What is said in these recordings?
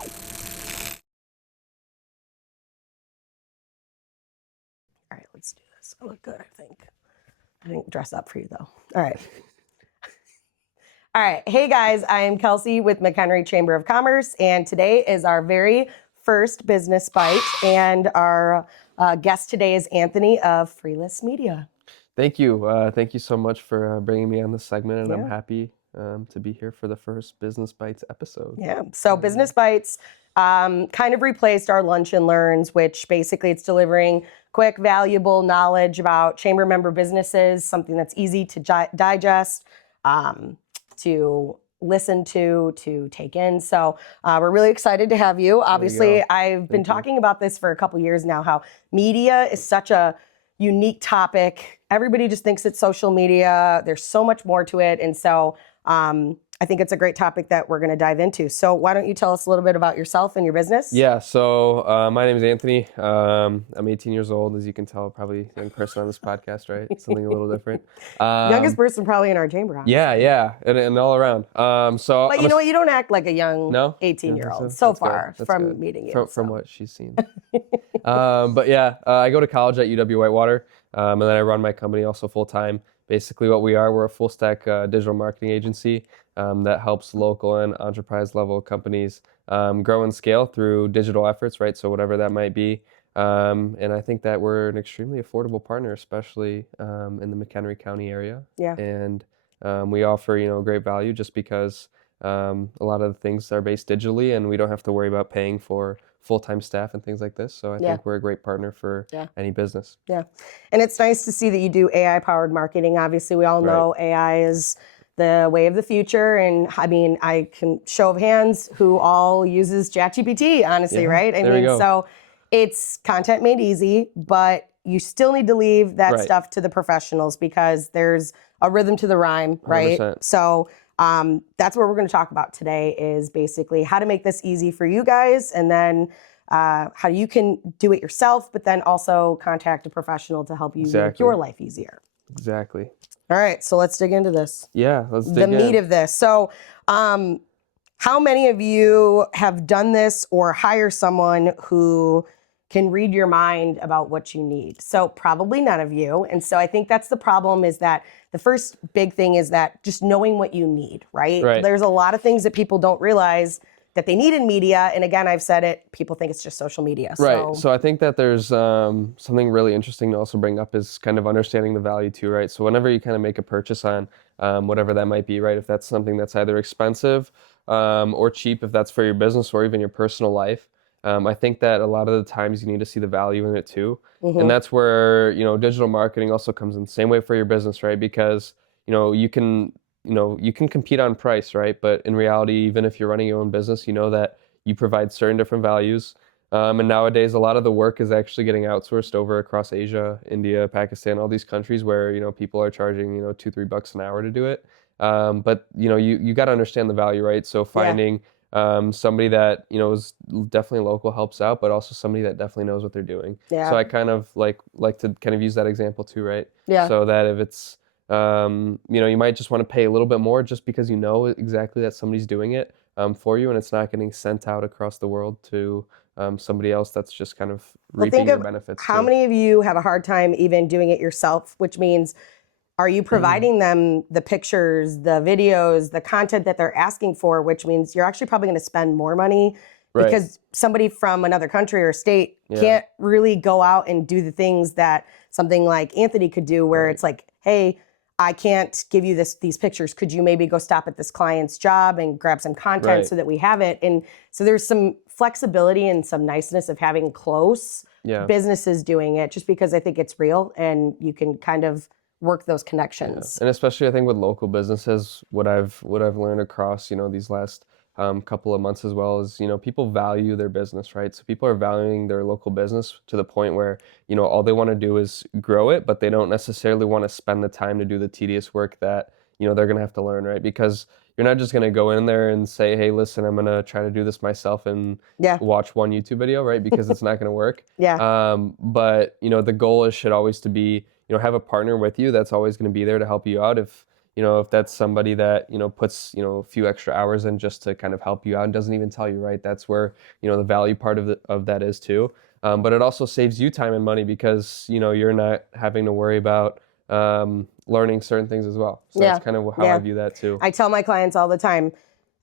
All right, let's do this. I look good, I think. I didn't dress up for you, though. All right. All right. Hey, guys. I'm Kelsey with McHenry Chamber of Commerce, and today is our very first Business Bite, and our guest today is Anthony of Freelist Media. Thank you. Thank you so much for bringing me on this segment, and Yeah. I'm happy to be here for the first Business Bites episode. Yeah. So Business Bites kind of replaced our Lunch and Learns, which basically it's delivering quick, valuable knowledge about chamber member businesses, something that's easy to digest, to listen to take in. So we're really excited to have you. Obviously, I've been talking about this for a couple years now, how media is such a unique topic. Everybody just thinks it's social media. There's so much more to it. And so I think it's a great topic that we're going to dive into. So why don't you tell us a little bit about yourself and your business? Yeah, so my name is Anthony. I'm 18 years old, as you can tell, probably a young person on this podcast, right? Something a little different. Youngest person probably in our chamber. Honestly. Yeah, and all around. But you know what? You don't act like a young 18-year-old so far from meeting you. From what she's seen. But yeah, I go to college at UW-Whitewater, and then I run my company also full-time. Basically what we're a full-stack digital marketing agency that helps local and enterprise-level companies grow and scale through digital efforts, right? So whatever that might be. And I think that we're an extremely affordable partner, especially in the McHenry County area. Yeah. And we offer, great value just because a lot of the things are based digitally, and we don't have to worry about paying for full-time staff and things like this. So I think we're a great partner for any business. Yeah. And it's nice to see that you do AI-powered marketing. Obviously, we all know AI is the way of the future. And I mean, I can show of hands who all uses ChatGPT, honestly, right? I mean, so it's content made easy, but you still need to leave that stuff to the professionals because there's a rhythm to the rhyme, right? 100%. So that's what we're going to talk about today is basically how to make this easy for you guys, and then how you can do it yourself, but then also contact a professional to help you make your life easier. Exactly. All right, so let's dig into this. Yeah, let's dig in. The meat of this. So how many of you have done this or hire someone who can read your mind about what you need? So probably none of you. And so I think that's the problem, is that the first big thing is that just knowing what you need, right? There's a lot of things that people don't realize that they need in media. And again, I've said it, people think it's just social media. Right. So I think that there's something really interesting to also bring up is kind of understanding the value too, right? So whenever you kind of make a purchase on whatever that might be, right? If that's something that's either expensive or cheap, if that's for your business or even your personal life, I think that a lot of the times you need to see the value in it too. And that's where, digital marketing also comes in the same way for your business, right? Because, you can compete on price, right? But in reality, even if you're running your own business, you know that you provide certain different values. And nowadays, a lot of the work is actually getting outsourced over across Asia, India, Pakistan, all these countries where, people are charging, $2-3 an hour to do it. But, you got to understand the value, right? So finding somebody that, is definitely local helps out, but also somebody that definitely knows what they're doing. Yeah. So I kind of like to kind of use that example too, right? Yeah. So that if it's, you might just want to pay a little bit more just because you know exactly that somebody's doing it for you, and it's not getting sent out across the world to somebody else that's just kind of reaping your benefits. How many of you have a hard time even doing it yourself, which means are you providing them the pictures, the videos, the content that they're asking for, which means you're actually probably going to spend more money because somebody from another country or state can't really go out and do the things that something like Anthony could do, where it's like, hey, I can't give you these pictures. Could you maybe go stop at this client's job and grab some content so that we have it? And so there's some flexibility and some niceness of having close businesses doing it, just because I think it's real and you can kind of work those connections. And especially I think with local businesses, what I've learned across, these last couple of months as well is, people value their business, right? So people are valuing their local business to the point where, all they want to do is grow it, but they don't necessarily want to spend the time to do the tedious work that, they're going to have to learn, right? Because you're not just going to go in there and say, hey, listen, I'm going to try to do this myself and watch one YouTube video, right? Because it's not going to work. But, the goal should always to be, have a partner with you that's always going to be there to help you out. If, if that's somebody that, puts, a few extra hours in just to kind of help you out and doesn't even tell you, right? That's where, the value part of that is too. But it also saves you time and money because, you're not having to worry about learning certain things as well. So that's kind of how I view that too. I tell my clients all the time,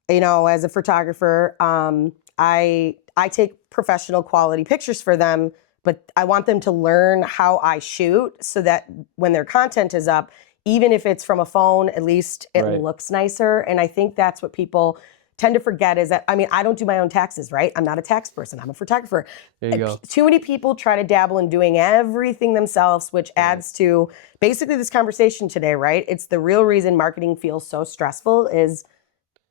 as a photographer, I take professional quality pictures for them, but I want them to learn how I shoot so that when their content is up, even if it's from a phone, at least it looks nicer. And I think that's what people tend to forget is that, I don't do my own taxes, right? I'm not a tax person. I'm a photographer. There you go. Too many people try to dabble in doing everything themselves, which adds to basically this conversation today, right? It's the real reason marketing feels so stressful is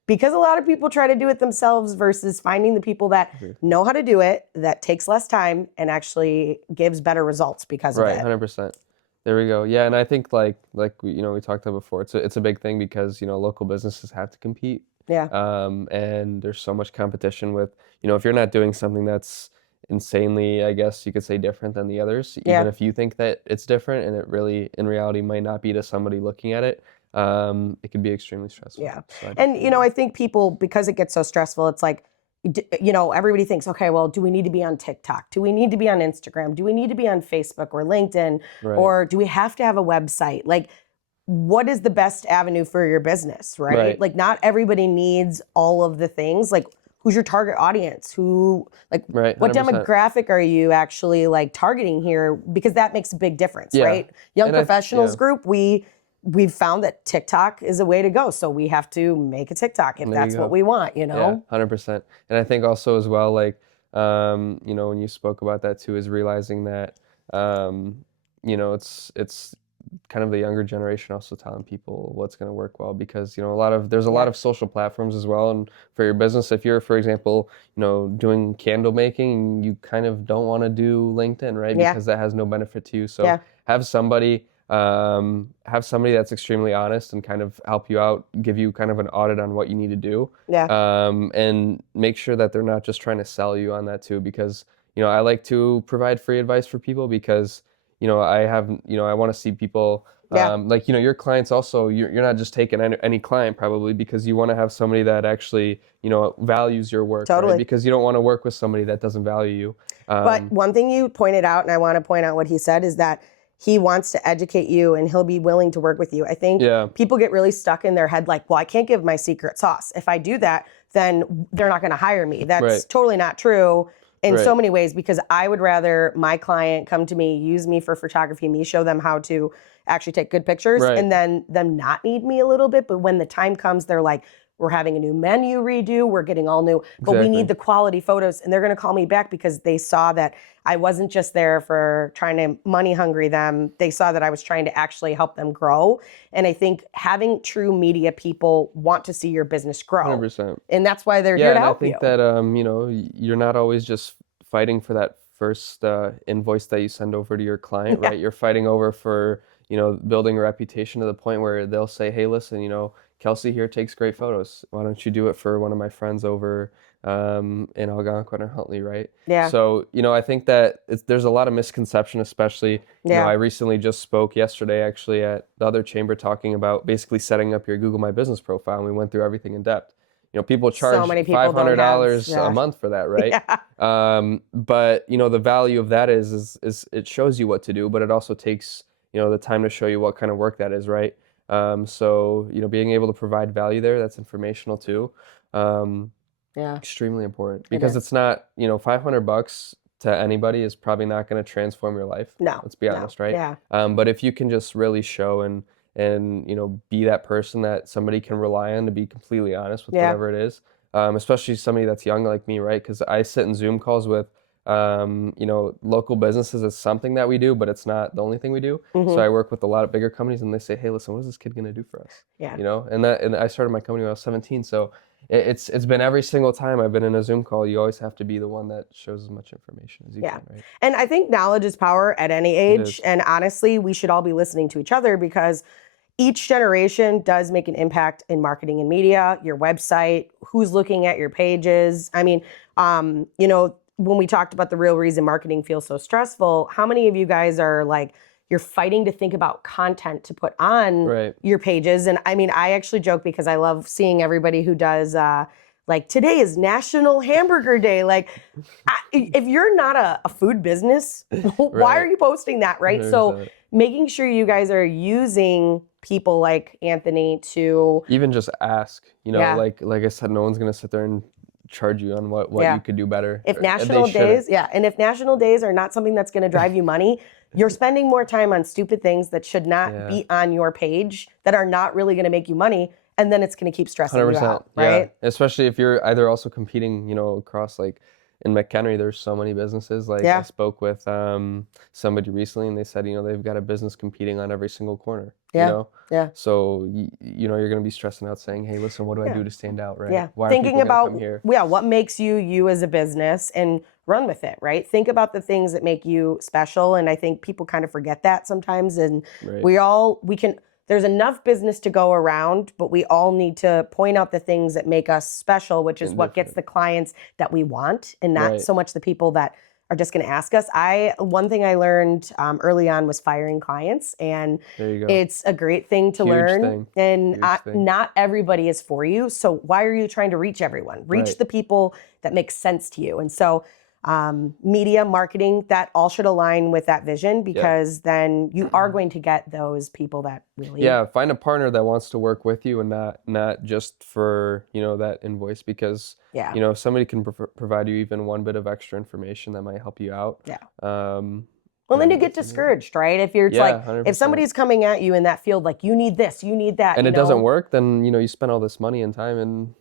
because a lot of people try to do it themselves versus finding the people that know how to do it, that takes less time and actually gives better results because of it. Right, 100%. There we go. Yeah, and I think like we talked about before, it's a big thing because, local businesses have to compete. Yeah. And there's so much competition with, if you're not doing something that's insanely, I guess you could say, different than the others, even if you think that it's different and it really in reality might not be to somebody looking at it. It can be extremely stressful. Yeah. So And, I think people, because it gets so stressful, it's like, everybody thinks, okay, well, do we need to be on TikTok? Do we need to be on Instagram? Do we need to be on Facebook or LinkedIn? Or do we have to have a website? Like, what is the best avenue for your business, right? Like, not everybody needs all of the things. Like, who's your target audience? What 100%. demographic are you actually like targeting here? Because that makes a big difference, right? Young professionals group, we've found that TikTok is a way to go. So we have to make a TikTok if that's what we want, Yeah, 100%. And I think also as well, like, when you spoke about that too, is realizing that, it's kind of the younger generation also telling people what's going to work well because, there's a lot of social platforms as well. And for your business, if you're, for example, doing candle making, you kind of don't want to do LinkedIn, right? Because that has no benefit to you. So have somebody that's extremely honest and kind of help you out, give you kind of an audit on what you need to do. And make sure that they're not just trying to sell you on that too, because, I like to provide free advice for people because, I want to see people, your clients also, you're not just taking any client probably because you want to have somebody that actually, values your work. Right? Because you don't want to work with somebody that doesn't value you. But one thing you pointed out, and I want to point out what he said, is that he wants to educate you and he'll be willing to work with you. I think people get really stuck in their head like, well, I can't give my secret sauce. If I do that, then they're not going to hire me. That's totally not true in so many ways, because I would rather my client come to me, use me for photography, me show them how to actually take good pictures, and then them not need me a little bit. But when the time comes, they're like, we're having a new menu redo, we're getting all new, but we need the quality photos. And they're going to call me back because they saw that I wasn't just there for trying to money hungry them. They saw that I was trying to actually help them grow. And I think having true media people want to see your business grow. 100%. And that's why they're here to help you. Yeah, and I think that, you're not always just fighting for that first invoice that you send over to your client, right? You're fighting over for, building a reputation to the point where they'll say, hey, listen, Kelsey here takes great photos. Why don't you do it for one of my friends over in Algonquin or Huntley, right? So, I think that there's a lot of misconception, especially, I recently just spoke yesterday actually at the other chamber talking about basically setting up your Google My Business profile, and we went through everything in depth. People charge $500 a month for that, right? But, the value of that is it shows you what to do, but it also takes, the time to show you what kind of work that is, right? So, being able to provide value there, that's informational too. Extremely important because it's not, $500 to anybody is probably not going to transform your life. No. Let's be honest, right? But if you can just really show and be that person that somebody can rely on to be completely honest with whatever it is, especially somebody that's young like me, right? Because I sit in Zoom calls with local businesses. Is something that we do, but it's not the only thing we do. So I work with a lot of bigger companies, and they say, "Hey, listen, what is this kid gonna do for us?" And I started my company when I was 17. So it's been every single time I've been in a Zoom call, you always have to be the one that shows as much information as you can, right? And I think knowledge is power at any age. And honestly, we should all be listening to each other because each generation does make an impact in marketing and media, your website, who's looking at your pages. I mean, when we talked about the real reason marketing feels so stressful, how many of you guys are like, You're fighting to think about content to put on Right. your pages. And I mean, I actually joke because I love seeing everybody who does like today is National Hamburger Day. Like, if you're not a food business, why are Right. you posting that, right? So 100%. making sure you guys are using people like Anthony to Even just ask, Yeah. like I said, no one's gonna sit there and charge you on what Yeah. you could do better. If or- and national they shouldn't. days, yeah, and if national days are not something that's going to drive you money, you're spending more time on stupid things that should not Yeah. be on your page that are not really going to make you money, and then it's going to keep stressing you 100%. out, Yeah. right? Especially if you're either also competing, across like in McHenry, there's so many businesses. Like Yeah. I spoke with somebody recently and they said, they've got a business competing on every single corner. Yeah. Yeah. So you're going to be stressing out saying, hey, listen, what do I Yeah. do to stand out, right? Yeah. Why are Thinking people gonna about come here? what makes you you as a business and run with it, right? Think about the things that make you special, and I think people kind of forget that sometimes. And Right. we can. There's enough business to go around, but we all need to point out the things that make us special, which is And what gets different. the clients that we want, and not Right. so much the people that are just going to ask us. One thing I learned early on was firing clients, and There you go. it's a great thing to Huge learn. thing. And Huge thing. not everybody is for you. So why are you trying to reach everyone? Reach Right. the people that make sense to you. And so media, marketing, that all should align with that vision, because then you are going to get those people that really. Yeah, find a partner that wants to work with you and not just for, that invoice, because Yeah. if somebody can provide you even one bit of extra information that might help you out. Yeah. Well, Well, then you get discouraged, right? If you're Yeah, like, 100%. if somebody's coming at you in that field, like you need this, you need that, and you it doesn't know, work, then you spend all this money and time, and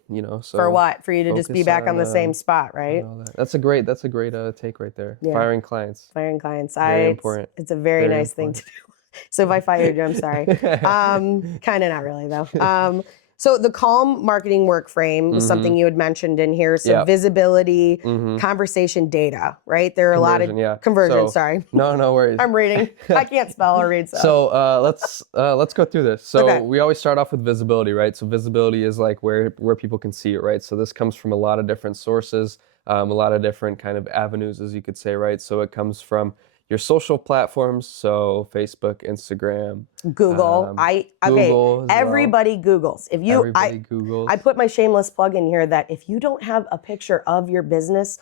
so for what? For you to just be focus back on the on, same spot, right? all that. That's a great take right there. Yeah. Firing clients. Firing clients. Very important. It's a very Very nice thing to do. So if I fired you, I'm sorry. Kind of not really though. So the calm marketing work frame was something you had mentioned in here. So Yep. visibility, Mhm. conversation data, right? There are a lot of Conversion, yeah. conversion. So- Sorry, No worries. I'm reading. I can't spell or read. So, So let's go through this. So Okay. we always start off with visibility, right? So visibility is like where people can see it, right? So this comes from a lot of different sources, a lot of different kind of avenues, as you could say, right? So it comes from your social platforms, so Facebook, Instagram, Google. Google as well. Everybody Googles. If you, Everybody Googles. I put my shameless plug in here that if you don't have a picture of your business,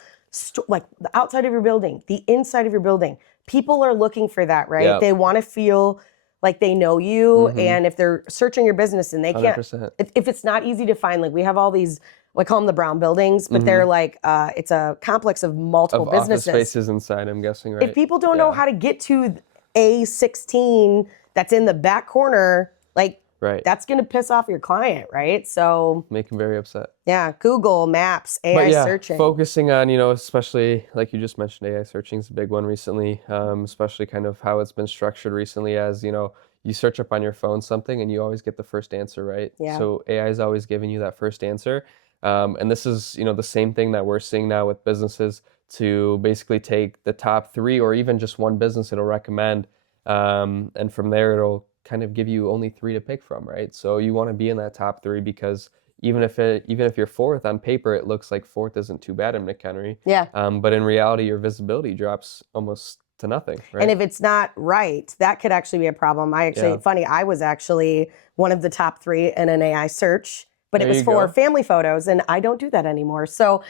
like the outside of your building, the inside of your building, people are looking for that, right? Yep. They want to feel like they know you, Mhm. and if they're searching your business and they can't, 100%. if it's not easy to find, like we have all these, I call them the brown buildings, but they're like, it's a complex of multiple Mm-hmm. Of businesses. office spaces inside, I'm guessing, right? If people don't know Yeah. how to get to A16 that's in the back corner, like Right. that's going to piss off your client, right? So Make them very upset. yeah, Google Maps, AI But yeah, searching. focusing on, especially like you just mentioned, AI searching is a big one recently, especially kind of how it's been structured recently as, you search up on your phone something and you always get the first answer, right? Yeah. So AI is always giving you that first answer. And this is, the same thing that we're seeing now with businesses to basically take the top 3 or even just one business it'll recommend. And from there, it'll kind of give you only 3 to pick from, right? So you want to be in that top 3 because even if you're 4th on paper, it looks like 4th isn't too bad in McHenry. Yeah. But in reality, your visibility drops almost to nothing, right? And if it's not right, that could actually be a problem. Yeah. Funny, I was actually one of the top 3 in an AI search, but There it was you for go. family photos, and I don't do that anymore. So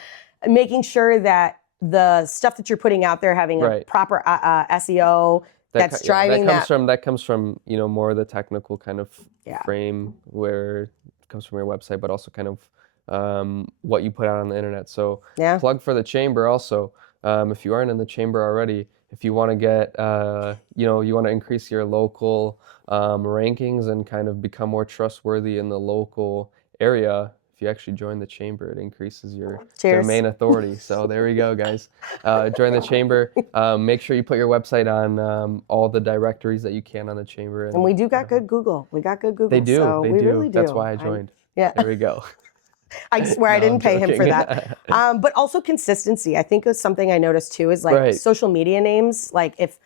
making sure that the stuff that you're putting out there having a Right. proper SEO that's driving that comes from more of the technical kind of Yeah. frame where it comes from your website, but also kind of what you put out on the internet. So Yeah. plug for the chamber also. If you aren't in the chamber already, if you want to get you want to increase your local rankings and kind of become more trustworthy in the local area. If you actually join the chamber, it increases your Cheers. domain authority. So there we go, guys. Join the chamber. Make sure you put your website on all the directories that you can on the chamber. And we do got good Google. We got good Google. They do. So They we do. really do. That's why I joined. Yeah. There we go. I swear I No, didn't I'm pay him for joking. that. But also consistency. I think is something I noticed too is like Right. social media names. Like if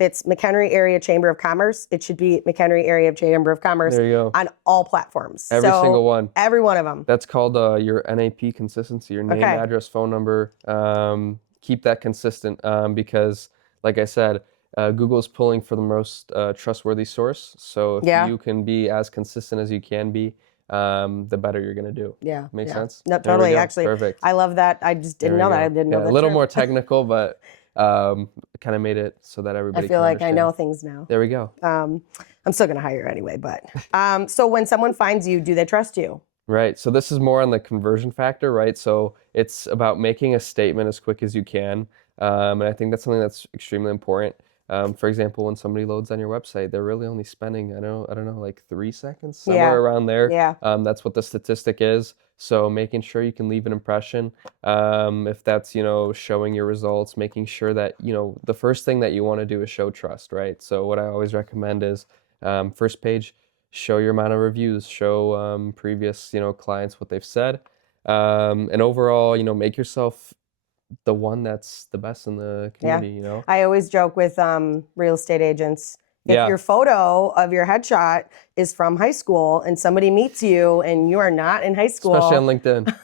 it's McHenry Area Chamber of Commerce, it should be McHenry Area Chamber of Commerce There you go. on all platforms. Every So, single one. Every one of them. That's called your NAP consistency, your name, Okay. address, phone number. Keep that consistent because, like I said, Google's pulling for the most trustworthy source. So if Yeah. you can be as consistent as you can be, the better you're going to do. Yeah. Make Yeah. sense? No, There we totally. go. Actually, Perfect. I love that. I just There didn't we know that. I go. didn't Yeah, know a that little term. more technical, but kind of made it so that I everybody feel can like I understand. know things now. There we go. I'm still going to hire anyway, but so when someone finds you, do they trust you? Right. So this is more on the conversion factor, right? So it's about making a statement as quick as you can. And I think that's something that's extremely important. For example, when somebody loads on your website, they're really only spending, I don't know, like 3 seconds, Yeah. somewhere around there. Yeah. That's what the statistic is. So making sure you can leave an impression, if that's, showing your results, making sure that, the first thing that you want to do is show trust, right? So what I always recommend is first page, show your amount of reviews, show previous, clients what they've said. And overall, make yourself the one that's the best in the Yeah. community. I always joke with real estate agents. If Yeah. your photo of your headshot is from high school and somebody meets you and you are not in high school, Especially on LinkedIn.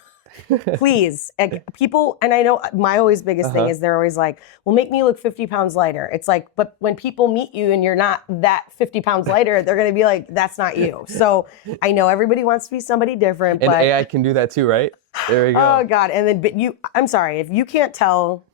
please, people, and I know my always biggest thing is they're always like, well, make me look 50 pounds lighter. It's like, but when people meet you and you're not that 50 pounds lighter, they're going to be like, that's not you. So I know everybody wants to be somebody different, And but AI can do that too, right? There we go. oh God. And then, but I'm sorry, if you can't tell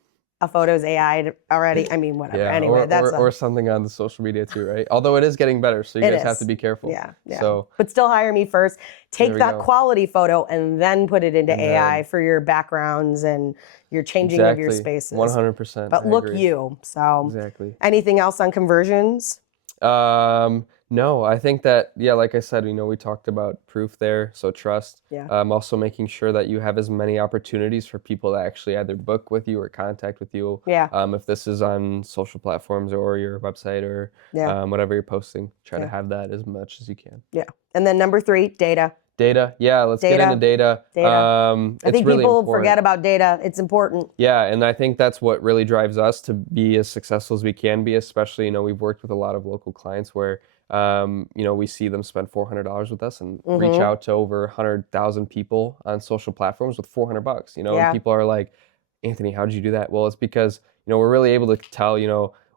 a photo's AI already, I mean, whatever. Yeah, Anyway, or something on the social media too, right? Although it is getting better, so you It guys have to is. be careful. Yeah. So But still hire me first. Take we that go. quality photo and then put it into And AI then- for your backgrounds and your changing of your exactly, spaces. 100%. But I look agree. you. So Exactly. anything else on conversions? No, I think that, yeah, like I said, we talked about proof there, so trust. Yeah. Also making sure that you have as many opportunities for people to actually either book with you or contact with you. Yeah. If this is on social platforms or your website or whatever you're posting, try to have that as much as you can. Yeah. And then number 3, data. Data, yeah, let's get into data. I think really people important. forget about data. It's important. Yeah, and I think that's what really drives us to be as successful as we can be, especially, we've worked with a lot of local clients where, we see them spend $400 with us and reach out to over 100,000 people on social platforms with $400, and people are like, Anthony, how did you do that? Well, it's because, we're really able to tell,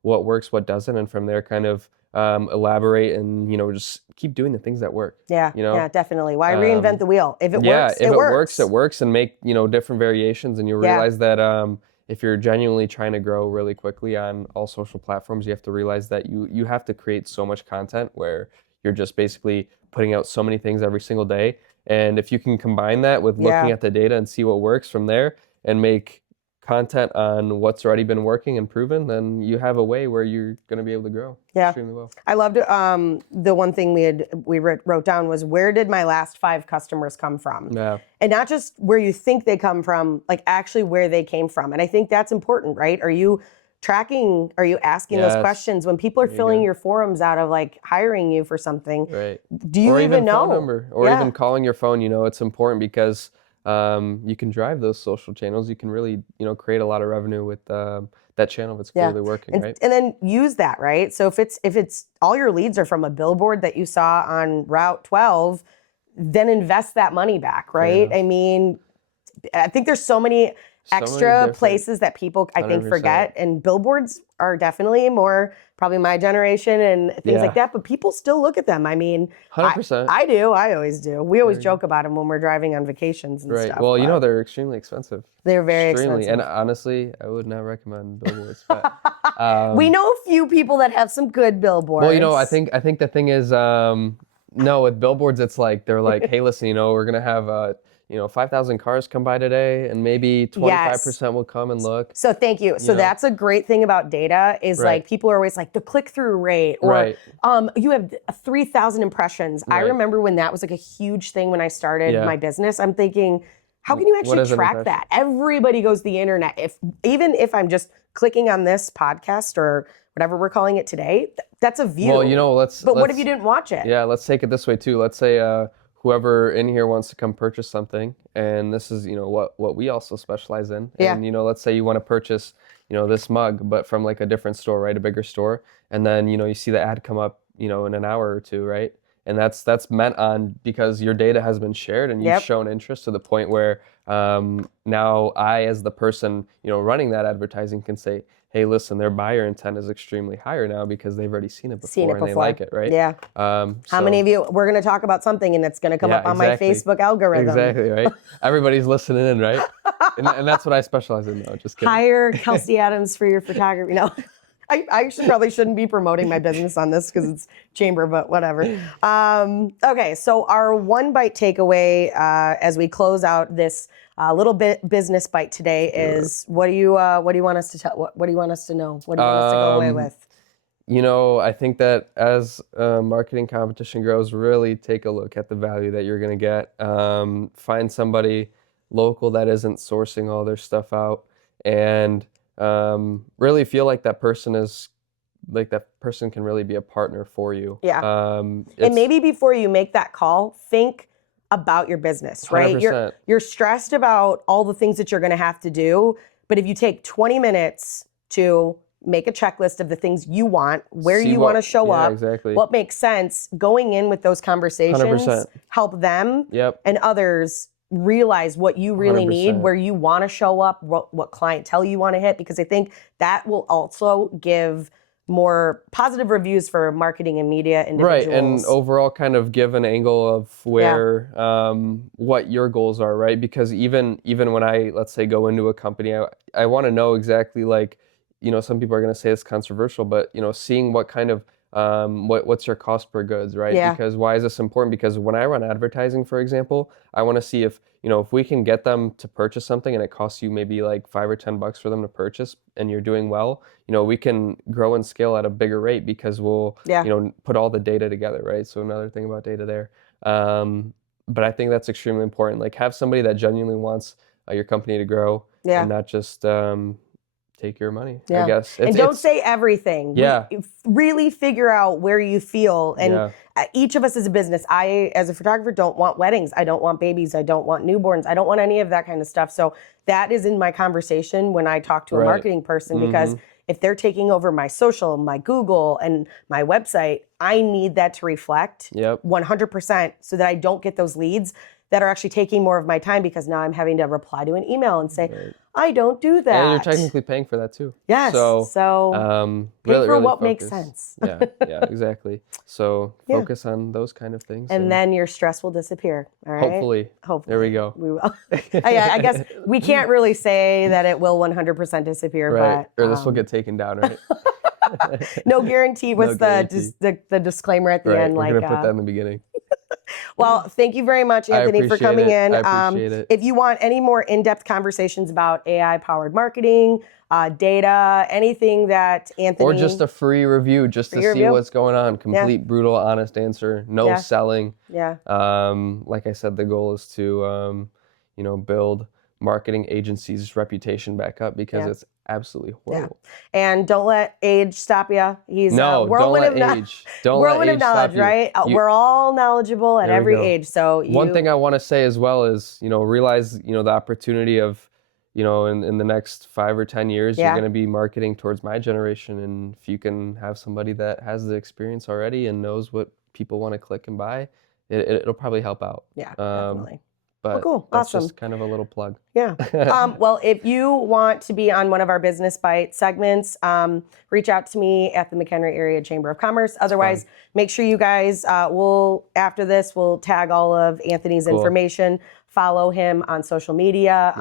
what works, what doesn't, and from there kind of elaborate and, just keep doing the things that work. Yeah. Yeah, definitely. Why reinvent the wheel? If it works, if it works. It works, and make, different variations, and you realize that if you're genuinely trying to grow really quickly on all social platforms, you have to realize that you have to create so much content where you're just basically putting out so many things every single day. And if you can combine that with looking at the data and see what works from there and make content on what's already been working and proven, then you have a way where you're going to be able to grow extremely well. I loved the one thing we wrote down was, where did my last 5 customers come from? Yeah. And not just where you think they come from, like actually where they came from. And I think that's important, right? Are you tracking, are you asking those questions when people are filling your forums out of like hiring you for something? Right. Do you even know? Phone number, or even calling your phone, it's important because you can drive those social channels. You can really, create a lot of revenue with that channel if it's clearly working, right? And then use that, right? So if it's all your leads are from a billboard that you saw on Route 12, then invest that money back, right? I mean, I think there's so many extra places that people, I think, 100%. forget. And billboards are definitely more probably my generation and things like that. But people still look at them. I mean, 100%. I do. I always do. We always joke about them when we're driving on vacations and stuff. Well, they're extremely expensive. They're very expensive. And honestly, I would not recommend billboards. But, we know a few people that have some good billboards. Well, I think the thing is, no, with billboards, it's like, they're like, hey, listen, we're going to have 5,000 cars come by today, and maybe 25% will come and look. So thank you. So that's a great thing about data is like, people are always like the click-through rate, or you have 3,000 impressions. I remember when that was like a huge thing when I started my business. I'm thinking, how can you actually track that? Everybody goes to the internet. Even if I'm just clicking on this podcast or whatever we're calling it today, that's a view. Well, But what if you didn't watch it? Yeah, let's take it this way too. Let's say whoever in here wants to come purchase something, and this is what we also specialize in. And let's say you want to purchase this mug, but from like a different store, right, a bigger store, and then you see the ad come up in an hour or two, right? And that's meant on because your data has been shared and you've shown interest to the point where now I, as the person running that advertising, can say, hey, listen, their buyer intent is extremely higher now because they've already seen it before and they before. like it, right? Yeah. How many of you, we're going to talk about something and it's going to come up on my Facebook algorithm. Exactly, right? Everybody's listening in, right? And that's what I specialize in now, just kidding. Hire Kelsey Adams for your photography. No. I probably shouldn't be promoting my business on this because it's chamber, but whatever. Okay, so our one bite takeaway as we close out this little bit business bite today is what do you want us to tell? What do you want us to know? What do you want us to go away with? You know, I think that as marketing competition grows, really take a look at the value that you're going to get. Find somebody local that isn't sourcing all their stuff out, and really feel like that person can really be a partner for you. Yeah. And maybe before you make that call, think about your business, right? 100%. You're stressed about all the things that you're going to have to do, but if you take 20 minutes to make a checklist of the things you want, where you want to show up, exactly. what makes sense, going in with those conversations 100%. help them and others realize what you really 100%. need, where you want to show up, what clientele you want to hit, because I think that will also give more positive reviews for marketing and media individuals. Right, and overall kind of give an angle of where what your goals are, right? Because even when I, let's say, go into a company, I want to know exactly, like, you know, some people are going to say it's controversial, but, you know, seeing what kind of what's your cost per goods, right? Yeah. Because why is this important? Because when I run advertising, for example, I want to see if, you know, if we can get them to purchase something and it costs you maybe like $5 or $10 for them to purchase and you're doing well, you know, we can grow and scale at a bigger rate because we'll, you know, put all the data together, right? So another thing about data there. But I think that's extremely important. Like, have somebody that genuinely wants your company to grow and not just take your money, I guess. And don't say everything. Yeah. Really figure out where you feel. And each of us as a business, I, as a photographer, don't want weddings. I don't want babies. I don't want newborns. I don't want any of that kind of stuff. So that is in my conversation when I talk to a marketing person, because if they're taking over my social, my Google, and my website, I need that to reflect 100% so that I don't get those leads that are actually taking more of my time, because now I'm having to reply to an email and say, I don't do that. And you're technically paying for that too. Yes. So pay really, for really what focus. makes sense. Yeah, exactly. So focus on those kind of things. And then your stress will disappear. All right. Hopefully. There we go. We will. I guess we can't really say that it will 100% disappear, but or this will get taken down, right? No guarantee. What's the disclaimer at the end? We're gonna put that in the beginning. Well, thank you very much, Anthony, for coming in. I appreciate it. If you want any more in-depth conversations about AI-powered marketing, data, anything that Anthony... Or just a free review, just to see what's going on. Complete, brutal, honest answer. No selling. Yeah. Like I said, the goal is to, you know, build marketing agencies' reputation back up, because it's absolutely horrible. And don't let age stop you. He's don't let age. Don't let age knowledge, stop you. Right? We're all knowledgeable at every age. So one thing I want to say as well is, you know, realize, you know, the opportunity of, you know, in the next 5 or 10 years, you're going to be marketing towards my generation. And if you can have somebody that has the experience already and knows what people want to click and buy, it'll probably help out. Yeah, definitely. But cool. That's Awesome. just kind of a little plug. Yeah. Well, if you want to be on one of our Business Bite segments, reach out to me at the McHenry Area Chamber of Commerce. Otherwise, make sure you guys after this, we'll tag all of Anthony's information. Follow him on social media,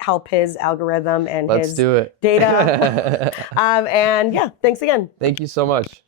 help his algorithm and his do it. data. And thanks again. Thank you so much.